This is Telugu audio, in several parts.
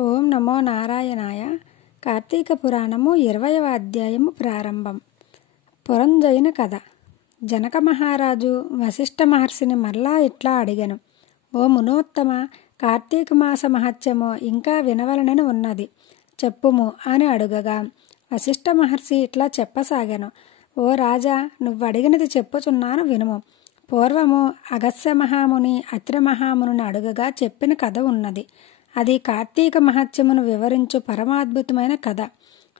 ఓం నమో నారాయణాయ. కార్తీక పురాణము 20వ అధ్యాయము ప్రారంభం. పురంజయున కథ. జనక మహారాజు వశిష్ఠ మహర్షిని మరలా ఇట్లా అడిగెను. ఓ మునోత్తమ, కార్తీక మాస మహత్యము ఇంకా వినవలనని ఉన్నది, చెప్పుము అని అడుగగా వశిష్ఠ మహర్షి ఇట్లా చెప్పసాగాను. ఓ రాజా, నువ్వు అడిగినది చెప్పుచున్నాను వినుము. పూర్వము అగస్త్య మహాముని అత్రి మహాముని అడుగగా చెప్పిన కథ ఉన్నది. అది కార్తీక మహత్యమును వివరించు పరమాద్భుతమైన కథ.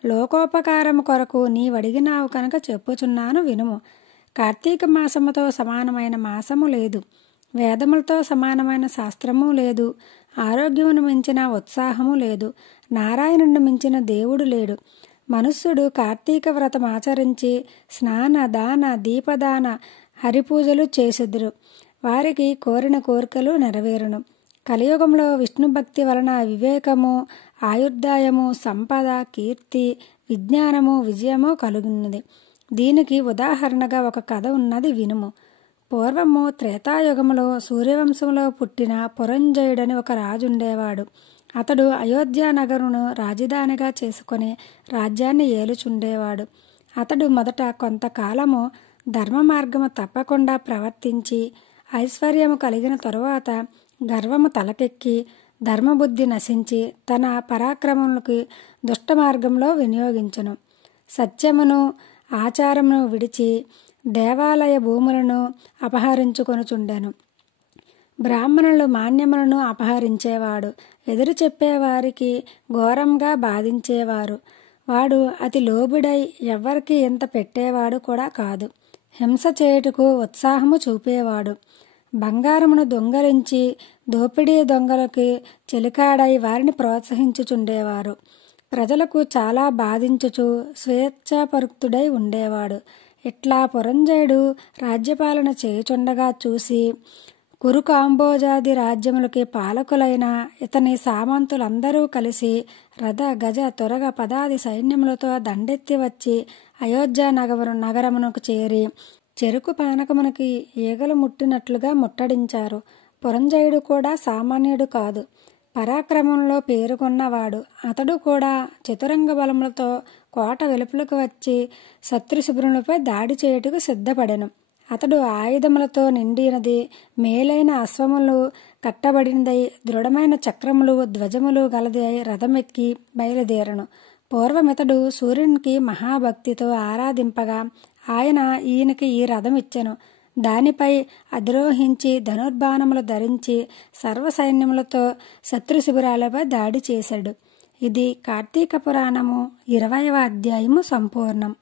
లోకోపకారము కొరకు నీవడిగినావు కనుక చెప్పుచున్నాను వినుము. కార్తీక మాసముతో సమానమైన మాసము లేదు, వేదములతో సమానమైన శాస్త్రము లేదు, ఆరోగ్యమును మించిన ఉత్సాహము లేదు, నారాయణుని మించిన దేవుడు లేడు. మనుష్యుడు కార్తీక వ్రతం ఆచరించి స్నాన దాన దీపదాన హరిపూజలు చేసెదురు. వారికి కోరిన కోరికలు నెరవేరును. కలియుగంలో విష్ణు భక్తి వలన వివేకము, ఆయుర్దాయము, సంపద, కీర్తి, విజ్ఞానము, విజయము కలుగున్నది. దీనికి ఉదాహరణగా ఒక కథ ఉన్నది వినుము. పూర్వము త్రేతాయుగములో సూర్యవంశంలో పుట్టిన పురంజయుడని ఒక రాజు ఉండేవాడు. అతడు అయోధ్య నగరును రాజధానిగా చేసుకుని రాజ్యాన్ని ఏలుచుండేవాడు. అతడు మొదట కొంతకాలము ధర్మ మార్గము తప్పకుండా ప్రవర్తించి ఐశ్వర్యము కలిగిన తరువాత గర్వము తలకెక్కి ధర్మబుద్ధి నశించి తన పరాక్రమములకు దుష్ట మార్గంలో వినియోగించును. సత్యమును ఆచారమును విడిచి దేవాలయ భూములను అపహరించుకొనుచుండెను. బ్రాహ్మణులు మాన్యములను అపహరించేవాడు. ఎదురు చెప్పేవారికి ఘోరంగా బాధించేవారు. వాడు అతి లోబుడై ఎవ్వరికి ఇంత పెట్టేవాడు కూడా కాదు. హింస చేయుటకు ఉత్సాహము చూపేవాడు. బంగారమును దొంగలించి దోపిడీ దొంగలకి చెలికాడై వారిని ప్రోత్సహించుచుండేవారు. ప్రజలకు చాలా బాధించుచు స్వేచ్ఛాపరుక్తుడై ఉండేవాడు. ఇట్లా పురంజయుడు రాజ్యపాలన చేయుచుండగా చూసి కురు కాంబోజాది రాజ్యములకి పాలకులైన ఇతని సామంతులందరూ కలిసి రథ గజ తురగ పదాది సైన్యములతో దండెత్తి వచ్చి అయోధ్య నగరమునకు చేరి చెరుకు పానకమునకి ఈగలు ముట్టినట్లుగా ముట్టడించారు. పురంజయుడు కూడా సామాన్యుడు కాదు, పరాక్రమంలో పేరుకొన్నవాడు. అతడు కూడా చతురంగ బలములతో కోట వెలుపలకు వచ్చి శత్రు శిబిరములపై దాడి చేయుటకు సిద్ధపడెను. అతడు ఆయుధములతో నిండినది, మేలైన అశ్వములు కట్టబడినదై దృఢమైన చక్రములు ధ్వజములు గలది రథమెక్కి బయలుదేరను. పూర్వమితడు సూర్యునికి మహాభక్తితో ఆరాధింపగా ఆయన ఈయనకి ఈ రథం ఇచ్చెను. దానిపై అధిరోహించి ధనుర్బాణములు ధరించి సర్వసైన్యములతో శత్రు శిబిరాలపై దాడి చేశాడు. ఇది కార్తీక పురాణము 20వ అధ్యాయము సంపూర్ణం.